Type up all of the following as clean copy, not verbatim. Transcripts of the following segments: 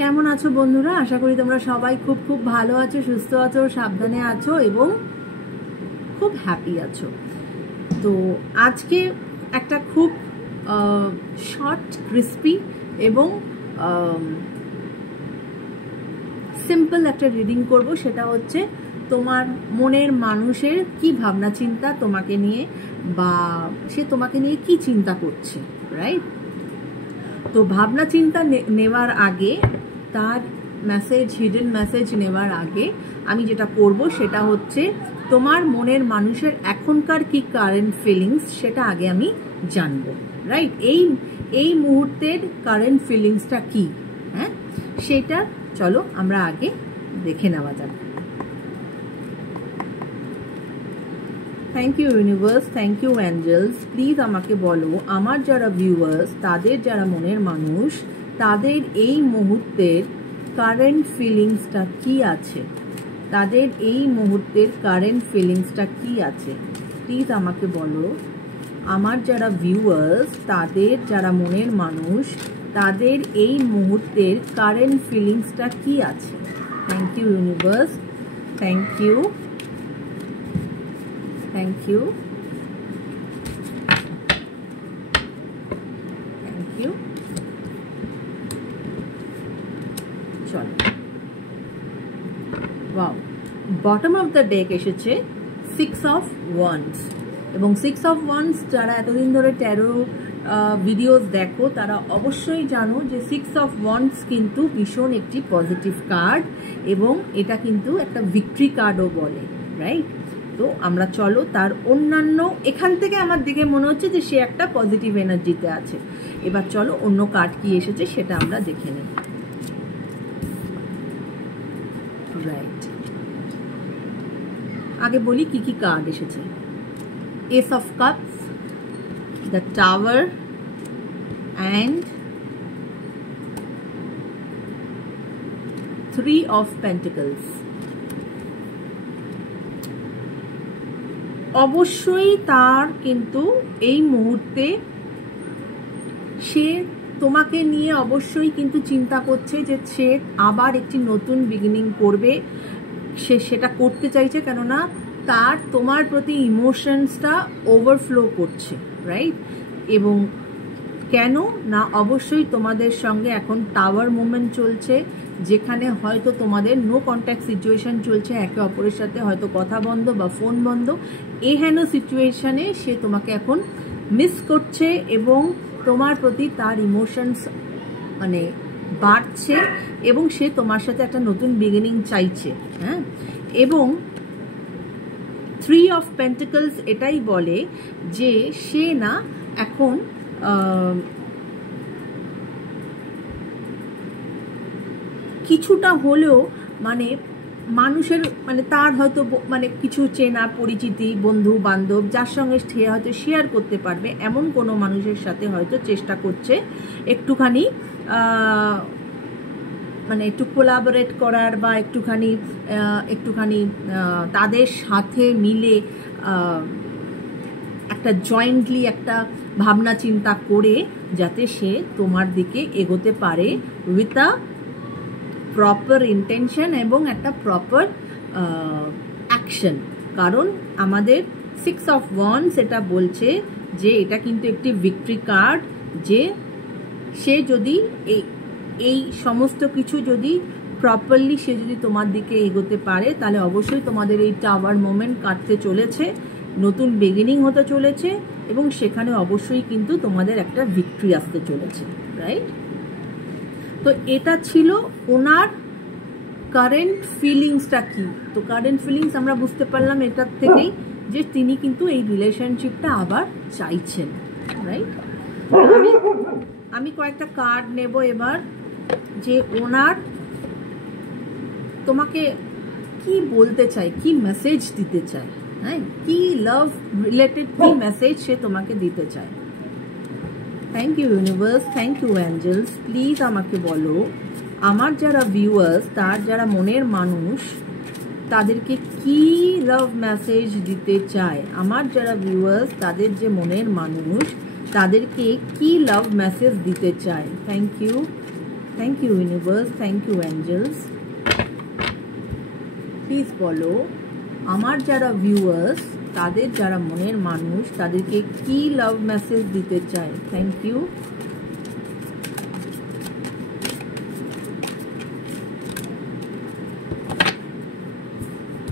কেমন আছো বন্ধুরা? আশা করি তোমরা সবাই খুব খুব ভালো আছো, সুস্থ আছো, সাবধানে আছো এবং খুব হ্যাপি আছো। তো আজকে একটা খুব শর্ট, ক্রিস্পি এবং সিম্পল একটা রিডিং করব। সেটা হচ্ছে তোমার মনের মানুষের কি ভাবনা চিন্তা তোমাকে নিয়ে, বা সে তোমাকে নিয়ে কি চিন্তা করছে, রাইট? তো ভাবনা চিন্তা নেওয়ার আগে, তার মেসেজ, হিডেন মেসেজ নেওয়ার আগে আমি যেটা করব সেটা হচ্ছে তোমার মনের মানুষের এখনকার কি কারেন্ট ফিলিংস সেটা আগে আমি জানবো, রাইট? এই মুহূর্তের কারেন্ট ফিলিংসটা কি, হ্যাঁ, সেটা চলো আমরা আগে দেখে নেওয়া যাক। Thank you universe, thank you angels. Please আমাকে বলো আমার যারা ভিউয়ার্স, তাদের যারা মনের মানুষ, তাদের এই মুহূর্তের কারেন্ট ফিলিংসটা কি আছে, তাদের এই মুহূর্তের কারেন্ট ফিলিংসটা কি আছে। প্লিজ আমাকে বলো আমার যারা ভিউয়ার্স, তাদের যারা মনের মানুষ, তাদের এই মুহূর্তের কারেন্ট ফিলিংসটা কি আছে। Thank you universe, thank you, thank you, thank you. চলো, wow, bottom of the deck এসেছে 6 অফ ওয়ান্ডস। এবং 6 অফ ওয়ান্ডস যারা এতদিন ধরে ট্যারো ভিডিওস দেখো তারা অবশ্যই জানো যে 6 অফ ওয়ান্ডস কিন্তু ভীষণ একটি পজিটিভ কার্ড, এবং এটা কিন্তু একটা ভিক্টরি কার্ডও বলে, রাইট? তো আমরা চলো তার অন্যান্য, এখান থেকে আমার দিকে মনে হচ্ছে যে সে একটা পজিটিভ এনার্জিতে আছে। এবার চলো অন্য কার্ড কি এসেছে সেটা আমরা দেখে নিই, রাইট? আগে বলি কি কি কার্ড এসেছে। S of cups, the tower and 3 of pentacles. অবশ্যই তার কিন্তু এই মুহূর্তে সে তোমাকে নিয়ে অবশ্যই কিন্তু চিন্তা করছে যে সে আবার একটি নতুন বিগিনিং করবে। সে সেটা করতে চাইছে, কেননা তার তোমার প্রতি ইমোশনসটা ওভারফ্লো করছে, রাইট? এবং কেন না, অবশ্যই তোমাদের সঙ্গে এখন টাওয়ার মুভমেন্ট চলছে, যেখানে হয়তো তোমাদের নো কন্ট্যাক্ট সিচুয়েশন চলছে, একে অপরের সাথে হয়তো কথা বন্ধ বা ফোন বন্ধ। এহেন সিচুয়েশনে সে তোমাকে এখন মিস করছে এবং তোমার প্রতি তার ইমোশনস মানে বাড়ছে, এবং সে তোমার সাথে একটা নতুন বিগিনিং চাইছে, হ্যাঁ। এবং 3 অফ পেন্টিকলস এটাই বলে যে সে না এখন কিছুটা হলেও মানে মানুষের মানে তার হয়তো মানে কিছু চেনা পরিচিতি, বন্ধু বান্ধব, যার সঙ্গে সে হয়তো শেয়ার করতে পারবে এমন কোনো মানুষের সাথে হয়তো চেষ্টা করছে একটুখানি মানে একটু কোলাবোরেট করার, বা একটুখানি তাদের সাথে মিলে একটা জয়েন্টলি একটা ভাবনা চিন্তা করে যাতে সে তোমার দিকে এগোতে পারে উইথ আ প্রপার ইন্টেনশন এবং একটা প্রপার অ্যাকশন। কারণ আমাদের 6 অফ ওয়ান্ডস এটা বলছে যে এটা কিন্তু একটি ভিক্টরি কার্ড, যে সে যদি এই সমস্ত কিছু যদি প্রপারলি সে যদি তোমার দিকে এগোতে পারে, তাহলে অবশ্যই তোমাদের এই টাওয়ার মোমেন্ট কাটতে চলেছে, নতুন বিগিনিং হতে চলেছে, এবং সেখানে অবশ্যই কিন্তু তোমাদের একটা ভিক্টরি আসতে চলেছে, রাইট? তো এটা ছিল ওনার কারেন্ট ফিলিংসটা কি। তো কারেন্ট ফিলিংস আমরা বুঝতে পারলাম এটার থেকেই যে তিনি কিন্তু এই রিলেশনশিপটা আবার চাইছেন, রাইট? আমি কয়েকটা কার্ড নেব এবার, যে ওনার তোমাকে কি বলতে চায়, কি মেসেজ দিতে চায়, হ্যাঁ, কি লাভ রিলেটেড কি মেসেজ সে তোমাকে দিতে চায়। Thank you universe, thank you angels. Please আমাকে বলো আমার যারা ভিউয়ার্স, তার যারা মনের মানুষ, তাদেরকে কি লাভ মেসেজ দিতে চায়। আমার যারা ভিউয়ার্স, তাদের যে মনের মানুষ, তাদেরকে কি লাভ মেসেজ দিতে চায়। Thank you, thank you universe, thank you angels. Please বলো আমার যারা ভিউয়ার্স, তাদের যারা মনের মানুষ, তাদেরকে কি লাভ মেসেজ দিতে চায়। Thank you.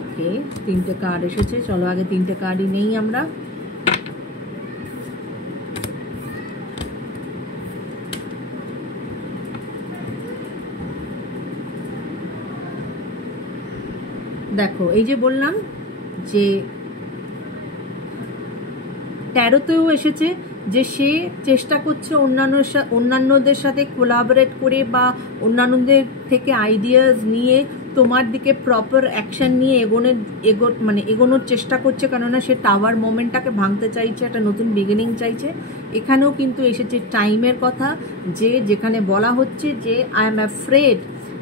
ওকে, 3টে কার্ড এসেছে। চলো আগে 3টে কার্ডই নেই আমরা। দেখো, এই যে বললাম যে 13তেও এসেছে যে সে চেষ্টা করছে অন্যান্যদের সাথে কোলাবোরেট করে বা অন্যান্যদের থেকে আইডিয়াস নিয়ে তোমার দিকে প্রপার অ্যাকশন নিয়ে এগোনোর চেষ্টা করছে, কেননা সে টাওয়ার মোমেন্টটাকে ভাঙতে চাইছে, একটা নতুন বিগিনিং চাইছে। এখানেও কিন্তু এসেছে টাইমের কথা, যেখানে বলা হচ্ছে যে I am afraid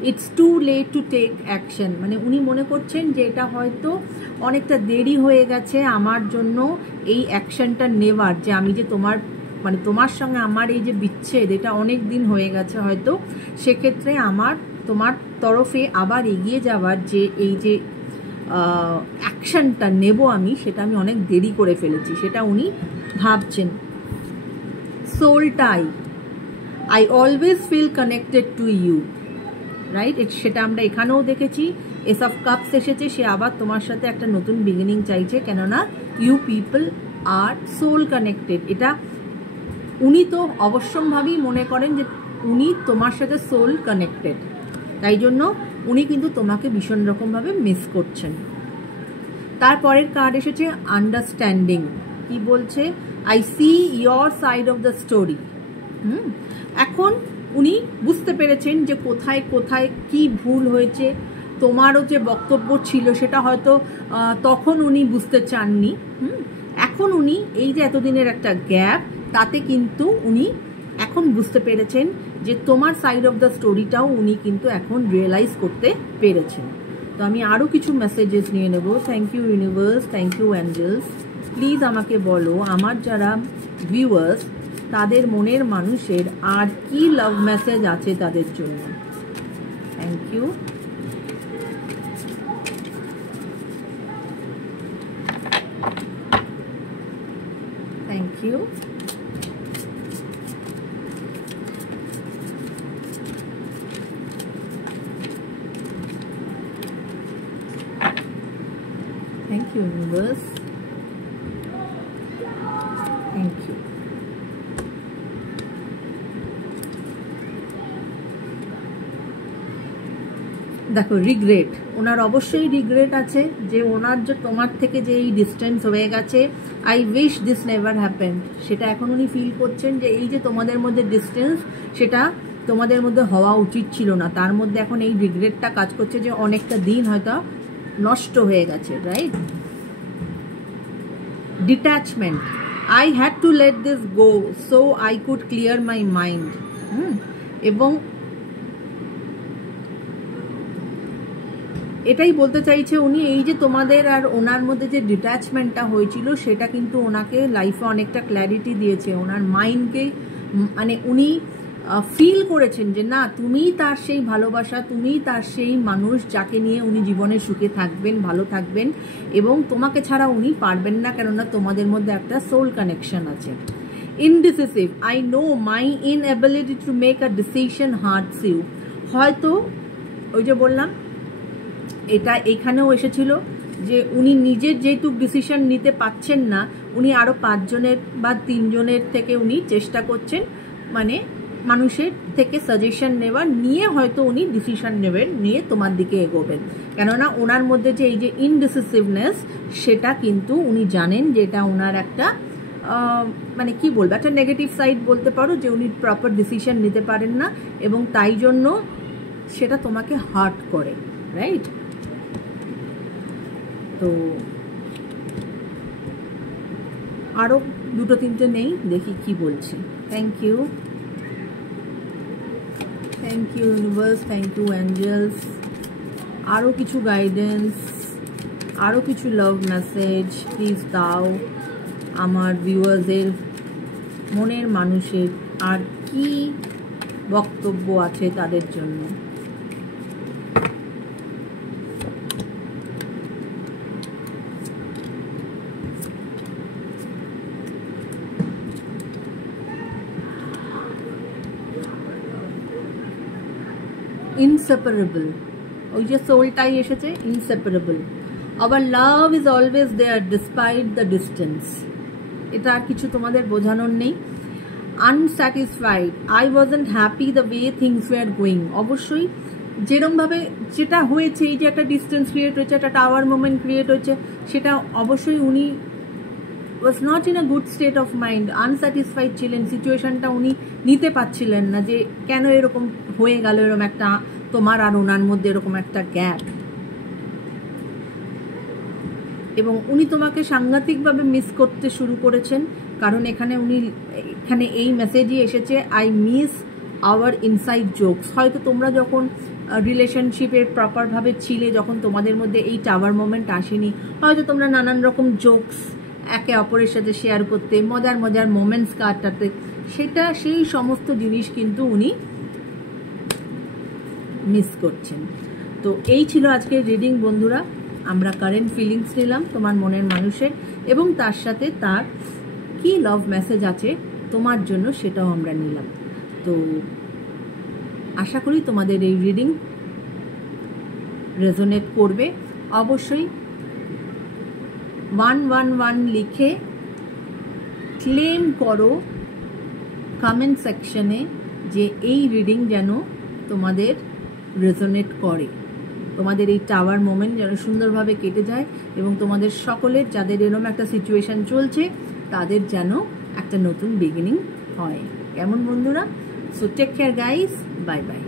it's too late to take action. মানে উনি মনে করছেন যে এটা হয়তো অনেকটা দেরি হয়ে গেছে আমার জন্য এই অ্যাকশনটা নেওয়ার, যে আমি যে তোমার সঙ্গে আমার এই যে বিচ্ছেদ, এটা অনেক দিন হয়ে গেছে হয়তো, সেক্ষেত্রে তোমার তরফে আবার এগিয়ে যাওয়ার যে এই যে অ্যাকশনটা নেব আমি, সেটা আমি অনেক দেরি করে ফেলেছি, সেটা উনি ভাবছেন। সোলটাই I always feel connected to you, right? সেটা আমরা এখানেও দেখেছি। এস অফ কাপস এসেছে, সে আবার তোমার সাথে একটা নতুন বিগিনিং চাইছে, কেননা you people are soul connected. এটা উনি তো অবশ্যম্ভাবেই মনে করেন যে উনি তোমার সাথে সোল কানেক্টেড, তাই জন্য উনি কিন্তু তোমাকে ভীষণ রকমভাবে মিস করছেন। তারপরের কার্ড এসেছে আন্ডারস্ট্যান্ডিং। কি বলছে? I see your side of the story. এখন উনি বুঝতে পেরেছেন যে কোথায় কোথায় কি ভুল হয়েছে। তোমারও যে বক্তব্য ছিল সেটা হয়তো তখন উনি বুঝতে চাননি। এখন উনি এই যে এতদিনের একটা গ্যাপ, তাতে কিন্তু উনি এখন বুঝতে পেরেছেন যে তোমার সাইড অফ দ্য স্টোরিটাও উনি কিন্তু এখন রিয়েলাইজ করতে পেরেছেন। তো আমি আরও কিছু মেসেজেস নিয়ে নেব। Thank you universe, thank you angels. Please আমাকে বলো আমার যারা ভিউয়ার্স, তাদের মনের মানুষের আর কি লাভ মেসেজ আছে তাদের জন্য। Thank you. Thank you. Thank you universe, thank you. দেখো, রিগ্রেট, ওনার অবশ্যই রিগ্রেট আছে যে ওনার যে তোমার থেকে যে এই ডিস্টেন্স হয়ে গেছে, I wish this never happened, সেটা এখন উনি ফিল করছেন যে এই যে তোমাদের মধ্যে ডিস্টেন্স, সেটা তোমাদের মধ্যে হওয়া উচিত ছিল না। তার মধ্যে এখন এই রিগ্রেটটা কাজ করছে যে অনেকটা দিন হয়তো নষ্ট হয়ে গেছে, right? Detachment, I had to let this go so I could clear my mind. এবং এটাই বলতে চাইছে উনি, এই যে তোমাদের আর ওনার মধ্যে যে ডিট্যাচমেন্টটা হয়েছিল, সেটা কিন্তু ওনাকে লাইফে অনেকটা ক্ল্যারিটি দিয়েছে। ওনার মাইন্ডকে মানে উনি ফিল করেছেন যে না, তুমিই তার সেই ভালোবাসা, তুমিই তার সেই মানুষ যাকে নিয়ে উনি জীবনে সুখে থাকবেন, ভালো থাকবেন, এবং তোমাকে ছাড়া উনি পারবেন না, কেননা তোমাদের মধ্যে একটা সোল কানেকশন আছে। Indecisive, I know my inability to make a decision hurts you. হয়তো ওই যে বললাম, এটা এখানেও এসেছিল যে উনি নিজের যেহেতু ডিসিশন নিতে পাচ্ছেন না, উনি আরও 5 জনের বা 3 জনের থেকে উনি চেষ্টা করছেন, মানে মানুষের থেকে সাজেশন নেওয়ার, নিয়ে হয়তো উনি ডিসিশন নেবেন, নিয়ে তোমার দিকে এগোবেন। কেননা ওনার মধ্যে যে এই যে ইনডিসিসিভনেস, সেটা কিন্তু উনি জানেন যে এটা ওনার একটা মানে কি বলবো, একটা নেগেটিভ সাইড বলতে পারো, যে উনি প্রপার ডিসিশন নিতে পারেন না, এবং তাই জন্য সেটা তোমাকে হার্ট করে, রাইট? তো আরও 2-3টে নেই, দেখি কি বলছে। Thank you, thank you universe, thank you angels. আরও কিছু গাইডেন্স, আরও কিছু লাভ মেসেজ প্লিজ দাও আমার ভিউয়ার্সের মনের মানুষের আর কি বক্তব্য আছে তাদের জন্য। ইনসেপারেবল, ওই যে সোলটাই এসেছে, inseparable. Our love is always there despite the distance. এটা আর কিছু তোমাদের বোঝানোর নেই। Unsatisfied, I wasn't happy the way things were going. অবশ্যই যেরমভাবে যেটা হয়েছে, এই যে একটা ডিস্টেন্স ক্রিয়েট হয়েছে, একটা টাওয়ার মোমেন্ট ক্রিয়েট হয়েছে, সেটা অবশ্যই উনি was not in a good state of mind, unsatisfied ছিলেন। সিচুয়েশনটা উনি নিতে পারছিলেন না যে কেন এরকম হয়ে গেল, এরকম একটা তোমার আর ওনার মধ্যে এরকম একটা গ্যাপ। এবং উনি তোমাকে সাংঘাতিকভাবে মিস করতে শুরু করেছেন, কারণ এখানে এই মেসেজই এসেছে, I miss hour inside jokes. হয়তো তোমরা যখন রিলেশনশিপের প্রপারভাবে ছিলে, যখন তোমাদের মধ্যে এই টাওয়ার মোমেন্ট আসেনি, হয়তো তোমরা নানান রকম জোকস একে অপরের সাথে শেয়ার করতে, মজার মজার মোমেন্টস কাটাতে, সেই সমস্ত জিনিস কিন্তু উনি মিস করছেন। তো এই ছিল আজকের রিডিং বন্ধুরা। আমরা কারেন্ট ফিলিংস নিলাম তোমার মনের মানুষের, এবং তার সাথে তার কি লাভ মেসেজ আছে তোমার জন্য সেটাও আমরা নিলাম। তো আশা করি তোমাদের এই রিডিং রেজোনেট করবে। অবশ্যই 111 লিখে ক্লেম করো কমেন্ট সেকশনে যে এই রিডিং যেন তোমাদের রেজোনেট করে, তোমাদের এই টাওয়ার মোমেন্ট যেন সুন্দরভাবে কেটে যায়, এবং তোমাদের সকলের যাদের এরকম একটা সিচুয়েশন চলছে তাদের যেন একটা নতুন বিগিনিং হয়। কেমন বন্ধুরা? So take care guys, bye by.